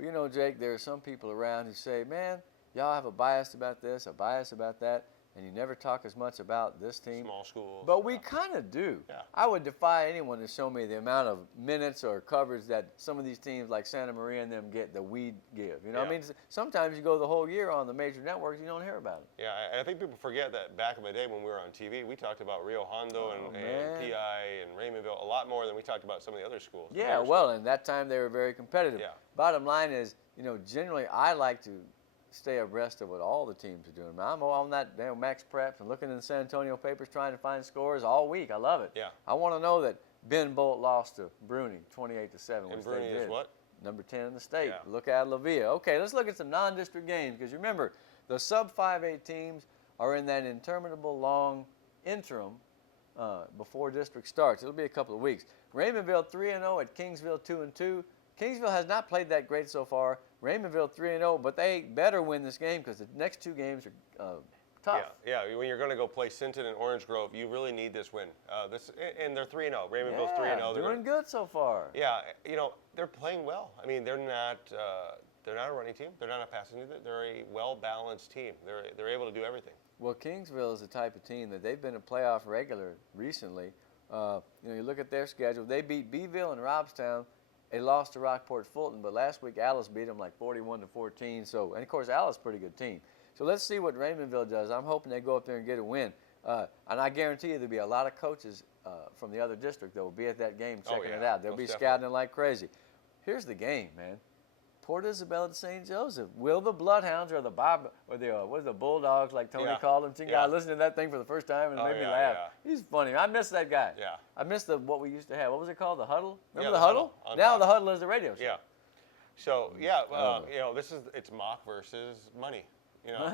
Well, you know, Jake, there are some people around who say, man, y'all have a bias about this, a bias about that, and you never talk as much about this team. Small schools. But we kind of do. Yeah. I would defy anyone to show me the amount of minutes or coverage that some of these teams like Santa Maria and them get that we give. You know, Yeah. I mean, sometimes you go the whole year on the major networks, you don't hear about it. Yeah, I think people forget that back in the day when we were on TV, we talked about Rio Hondo and PI and Raymondville a lot more than we talked about some of the other schools. Yeah, well, and that time they were very competitive. Yeah. Bottom line is, you know, generally I like to stay abreast of what all the teams are doing. I'm on that damn Max Preps and looking in the San Antonio papers trying to find scores all week. I love it. Yeah. I want to know that Ben Bolt lost to Bruni 28-7. And Bruni is what? Number 10 in the state. Yeah. Look at La Villa. Okay, let's look at some non-district games because remember, the sub-5A teams are in that interminable long interim before district starts. It'll be a couple of weeks. Raymondville 3-0 at Kingsville 2-2. Kingsville has not played that great so far. Raymondville 3-0, but they better win this game because the next two games are tough. Yeah. When you're going to go play Sinton and Orange Grove, you really need this win. And they're 3-0. Raymondville's 3-0. Doing good so far. Yeah, you know, they're playing well. I mean, they're not a running team. They're not a passing team. They're a well-balanced team. They're able to do everything. Well, Kingsville is the type of team that they've been a playoff regular recently. You know, you look at their schedule. They beat Beeville and Robstown. They lost to Rockport Fulton, but last week Alice beat them like 41-14. So, and of course, Alice is a pretty good team. So let's see what Raymondville does. I'm hoping they go up there and get a win. And I guarantee you there'll be a lot of coaches from the other district that will be at that game checking it out. They'll be scouting it like crazy. Here's the game, man. Port Isabel to St. Joseph. Will the Bloodhounds or the what is the Bulldogs like Tony called them? I listened to that thing for the first time and it made me laugh. Yeah. He's funny. I miss that guy. Yeah. I miss what we used to have. What was it called? The Huddle? Remember Yeah, the Huddle? Now top. the Huddle is the radio show. Yeah. So you know, it's mock versus money. You know,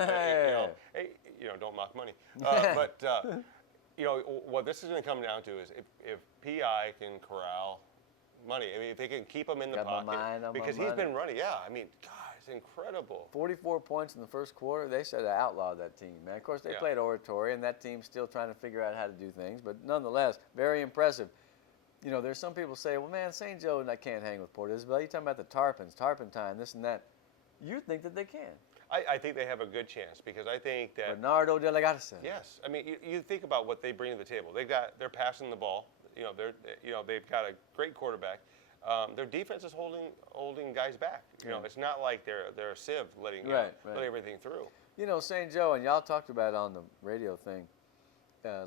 don't mock money. But you know what this is going to come down to is if PI can corral money. I mean, if they can keep him in the pocket, because he's been running. Yeah, I mean, God, it's incredible. 44 points in the first quarter. They said I outlawed that team, man. Of course, they played oratory, and that team's still trying to figure out how to do things. But nonetheless, very impressive. You know, there's some people say, well, man, St. Joe and I can't hang with Port Isabel. You're talking about the Tarpons, Tarpon time, this and that. You think that they can? I think they have a good chance because I think that Bernardo de la Garza. Yes, I mean, you think about what they bring to the table. They're passing the ball. They've got a great quarterback. Their defense is holding guys back. You know, it's not like they're a sieve letting everything through. You know, St. Joe, and y'all talked about it on the radio thing,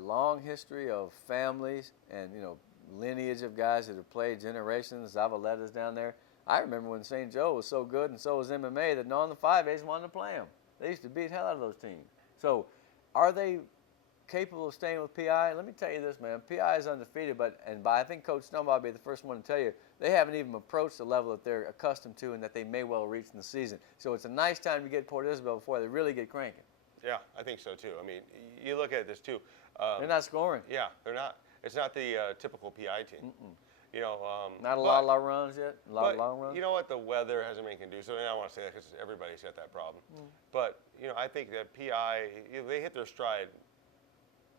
long history of families and, you know, lineage of guys that have played generations. Zavaletta's down there. I remember when St. Joe was so good and so was MMA that none of the 5As wanted to play them. They used to beat hell out of those teams. So are they capable of staying with PI? Let me tell you this, man. PI is undefeated, I think Coach Snowball will be the first one to tell you, they haven't even approached the level that they're accustomed to and that they may well reach in the season. So it's a nice time to get Port Isabel before they really get cranking. Yeah, I think so too. I mean, you look at this too. They're not scoring. Yeah, they're not. It's not the typical PI team. You know, not a lot of runs yet. A lot of long runs. You know what? The weather hasn't been conducive. And I don't want to say that because everybody's got that problem. But you know, I think that PI they hit their stride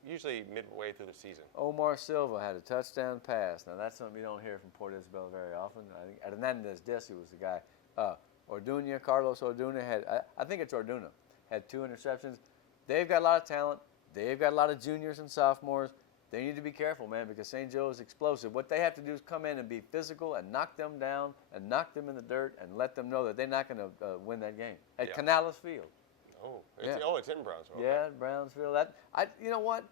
usually midway through the season. Omar Silva had a touchdown pass. Now that's something you don't hear from Port Isabel very often. I think Hernandez Desi was the guy. Orduña, Carlos Orduña had. I think it's Orduña had 2 interceptions. They've got a lot of talent. They've got a lot of juniors and sophomores. They need to be careful, man, because St. Joe is explosive. What they have to do is come in and be physical and knock them down and knock them in the dirt and let them know that they're not going to win that game at Canales Field. It's in Brownsville. Yeah, Brownsville. You know what?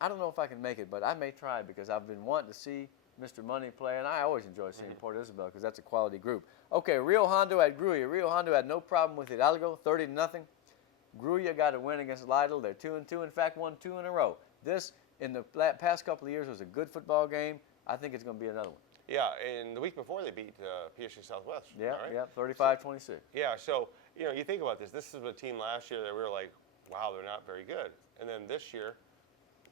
I don't know if I can make it, but I may try because I've been wanting to see Mr. Money play, and I always enjoy seeing Port Isabel because that's a quality group. Okay, Rio Hondo at Gruya. Rio Hondo had no problem with Hidalgo, 30-0. Gruya got a win against Lytle. They're 2-2. In fact, won 2 in a row. This, in the past couple of years, was a good football game. I think it's going to be another one. Yeah, and the week before they beat PSG Southwest. Yeah, right? yeah, 35-26. Yeah, so, you know, you think about this. This is a team last year that we were like, wow, they're not very good. And then this year,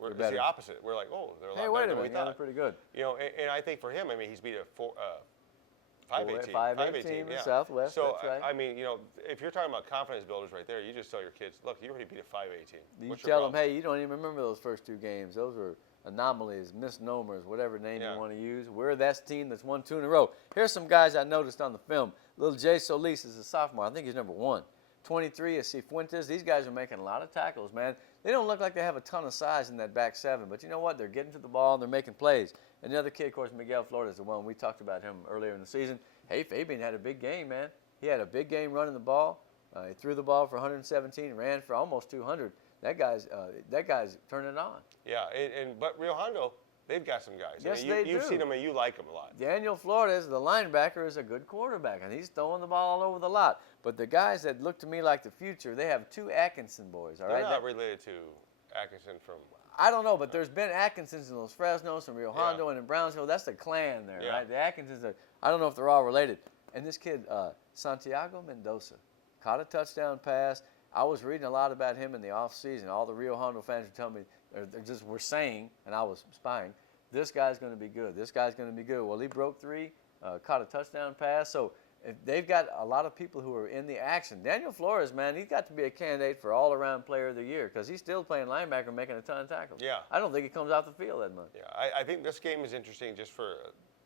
it's the opposite. We're like, oh, they're a lot better than we thought. They're pretty good. You know, and I think for him, I mean, he's beat a 5A team. 5A team in Southwest, so, that's right. I mean, you know, if you're talking about confidence builders right there, you just tell your kids, look, you already beat a 5A team. You tell them, hey, you don't even remember those first 2 games. Those were anomalies, misnomers, whatever name Yeah. you want to use. We're that team that's won 2 in a row. Here's some guys I noticed on the film. Little Jay Solis is a sophomore. I think he's number 1. 23 is Cifuentes. These guys are making a lot of tackles, man. They don't look like they have a ton of size in that back 7, but you know what? They're getting to the ball and they're making plays. And the other kid, of course, Miguel Flores is the one. We talked about him earlier in the season. Hey, Fabian had a big game, man. He had a big game running the ball. He threw the ball for 117, ran for almost 200. That guy's turning it on. Yeah, but Rio Hondo, they've got some guys. Yes, I mean, they you've do. seen them and you like them a lot. Daniel Flores, the linebacker, is a good quarterback, and he's throwing the ball all over the lot. But the guys that look to me like the future, they have 2 Atkinson boys, all They're right? not related to Atkinson from. I don't know, but there's been Atkinsons in Los Fresnos, from Rio Hondo, and in Brownsville. That's the clan there, Yeah. right? The Atkinsons, I don't know if they're all related. And this kid, Santiago Mendoza, caught a touchdown pass. I was reading a lot about him in the offseason. All the Rio Hondo fans were telling me, were saying, and I was spying, this guy's going to be good. This guy's going to be good. Well, he broke 3, caught a touchdown pass. So they've got a lot of people who are in the action. Daniel Flores, man, he's got to be a candidate for all-around player of the year because he's still playing linebacker, making a ton of tackles. Yeah. I don't think he comes off the field that much. Yeah, I think this game is interesting just for,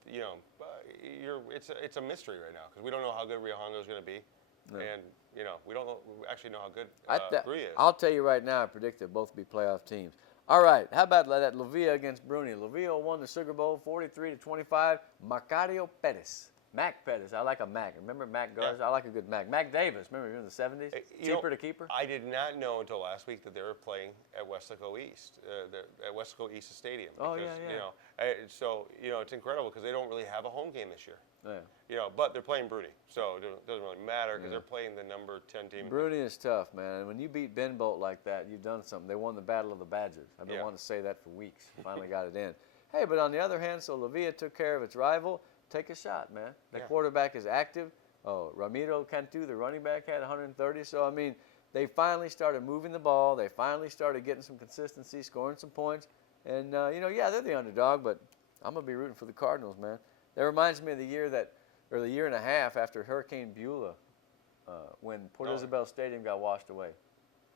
it's a mystery right now because we don't know how good Rio Hondo is going to be. No. And, we don't actually know how good Bree is. I'll tell you right now, I predict they'll both be playoff teams. All right, how about that Lavia against Bruni? Lavia won the Sugar Bowl 43-25. Macario Pettis. Mac Pettis. I like a Mac. Remember Mac Garza? Yeah. I like a good Mac. Mac Davis. Remember in the 70s? Cheaper to keep her? I did not know until last week that they were playing at Wesco East, at Wesco East Stadium. Oh, because, yeah. So, it's incredible because they don't really have a home game this year. Yeah. But they're playing Bruni, so it doesn't really matter because they're playing the number 10 team. Bruni is tough, man. And when you beat Ben Bolt like that, you've done something. They won the Battle of the Badgers. I've been wanting to say that for weeks. Finally got it in. Hey, but on the other hand, so Lavia took care of its rival. Take a shot, man. The quarterback is active. Oh, Ramiro Cantu, the running back, had 130. So, I mean, they finally started moving the ball. They finally started getting some consistency, scoring some points. And, they're the underdog, but I'm going to be rooting for the Cardinals, man. That reminds me of the year and a half after Hurricane Beulah, when Port Isabel Stadium got washed away.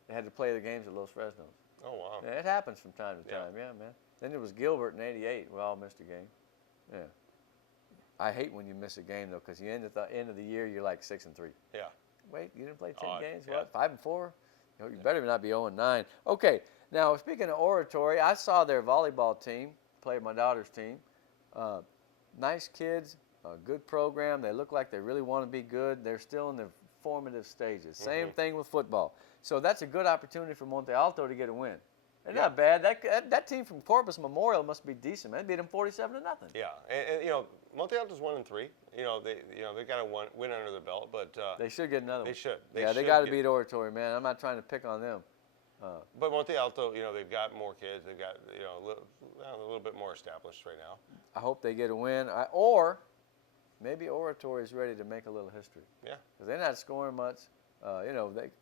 They had to play the games at Los Fresnos. Oh, wow. Yeah, it happens from time to time, yeah, man. Then it was Gilbert in '88. We all missed a game. Yeah. I hate when you miss a game, though, because you end at the end of the year, you're like 6-3. Yeah. Wait, you didn't play 10 games? yeah. What, 5-4? You better not be 0-9. Okay, now, speaking of oratory, I saw their volleyball team, played my daughter's team. Nice kids, good program. They look like they really want to be good. They're still in the formative stages. Same thing with football. So that's a good opportunity for Monte Alto to get a win. They're not bad. That team from Corpus Memorial must be decent, man. They beat them 47-0. Yeah, and Monte Alto's 1-3. They've got a win under their belt, but they should get another one. They should. They got to beat Oratory, man. I'm not trying to pick on them. But Monte Alto, they've got more kids. They've got a little bit more established right now. I hope they get a win, or maybe Oratory is ready to make a little history. Yeah, because they're not scoring much.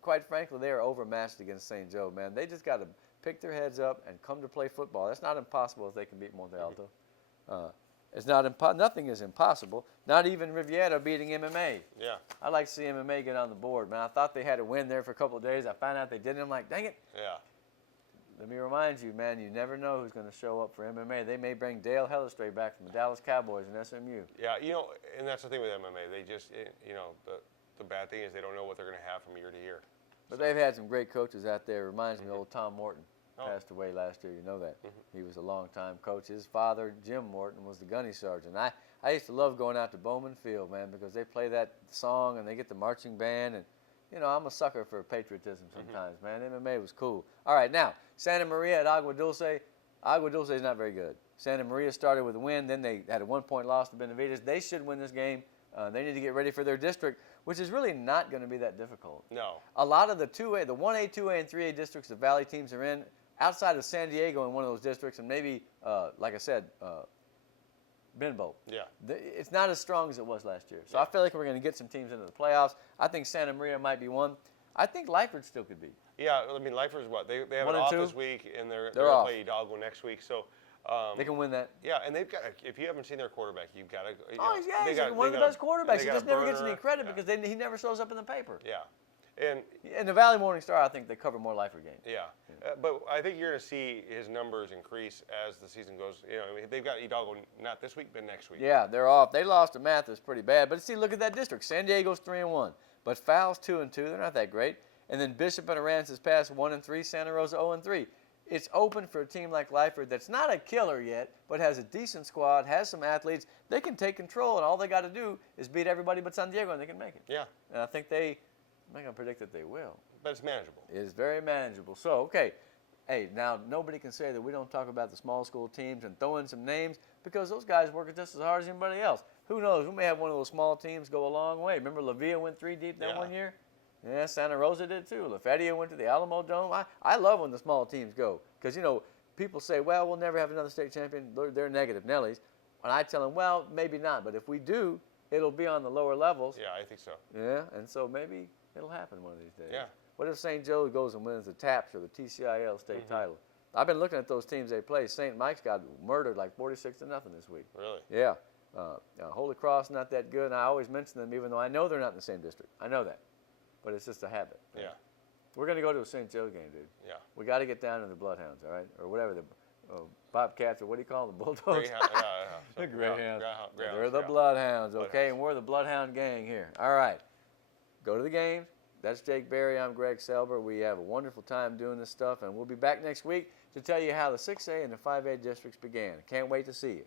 Quite frankly, they are overmatched against St. Joe, man. They just got to pick their heads up and come to play football. That's not impossible if they can beat Monte Alto. It's not nothing is impossible. Not even Riviera beating MMA. Yeah. I like to see MMA get on the board, man. I thought they had a win there for a couple of days. I found out they didn't. I'm like, dang it. Yeah. Let me remind you, man, you never know who's going to show up for MMA. They may bring Dale Hellestrate back from the Dallas Cowboys and SMU. Yeah, and that's the thing with MMA. They just, the bad thing is they don't know what they're going to have from year to year. But they've had some great coaches out there. Reminds me of old Tom Morton. Passed away last year. You know that. He was a longtime coach. His father, Jim Morton, was the gunny sergeant. I used to love going out to Bowman Field, man, because they play that song and they get the marching band. And, I'm a sucker for patriotism sometimes, man. MMA was cool. All right, now, Santa Maria at Agua Dulce. Agua Dulce is not very good. Santa Maria started with a win. Then they had a 1-point loss to Benavides. They should win this game. They need to get ready for their district, which is really not going to be that difficult. No. A lot of the 2A, the 1A, 2A, and 3A districts the Valley teams are in, outside of San Diego in one of those districts, and maybe, like I said, Benbow. Yeah. It's not as strong as it was last year. So I feel like we're going to get some teams into the playoffs. I think Santa Maria might be one. I think Lyford still could be. Yeah, I mean, Lyford's what? They have an off this week, and they're going to play Hidalgo next week. So they can win that. Yeah, and they've got. If you haven't seen their quarterback, you've got to. He's one of the best quarterbacks. He just never gets any credit because he never shows up in the paper. Yeah, And the Valley Morning Star, I think they cover more Lifer games. yeah, but I think you're going to see his numbers increase as the season goes. You know, I mean, they've got Hidalgo not this week, but next week. Yeah, they're off. They lost to Mathis pretty bad. But see, look at that district. San Diego's 3-1, but Fowles 2-2. They're not that great. And then Bishop and Aransas Pass 1-3. Santa Rosa 0-3. It's open for a team like Lifer that's not a killer yet, but has a decent squad, has some athletes. They can take control, and all they got to do is beat everybody but San Diego, and they can make it. Yeah. And I think I'm not going to predict that they will. But it's manageable. It is very manageable. So, okay. Hey, now nobody can say that we don't talk about the small school teams and throw in some names because those guys work just as hard as anybody else. Who knows? We may have one of those small teams go a long way. Remember La Villa went 3 deep that one year? Yeah, Santa Rosa did too. La Feria went to the Alamo Dome. I love when the small teams go because, you know, people say, well, we'll never have another state champion. They're negative Nellies. And I tell them, well, maybe not. But if we do, it'll be on the lower levels. Yeah, I think so. Yeah, and so maybe it'll happen one of these days. Yeah. What if St. Joe goes and wins the TAPS or the TCIL state title? I've been looking at those teams they play. St. Mike's got murdered like 46-0 this week. Really? Yeah. Holy Cross not that good, and I always mention them even though I know they're not in the same district. I know that, but it's just a habit. Yeah. We're going to go to a St. Joe game, dude. Yeah. We got to get down to the Bloodhounds, all right, or whatever the Bobcats or what do you call them, the Bulldogs? Greyhound, The Greyhounds. Greyhounds, They're the yeah. Bloodhounds, okay, Bloodhounds. and we're the Bloodhound gang here. All right, go to the games. That's Jake Berry. I'm Greg Selber. We have a wonderful time doing this stuff, and we'll be back next week to tell you how the 6A and the 5A districts began. Can't wait to see you.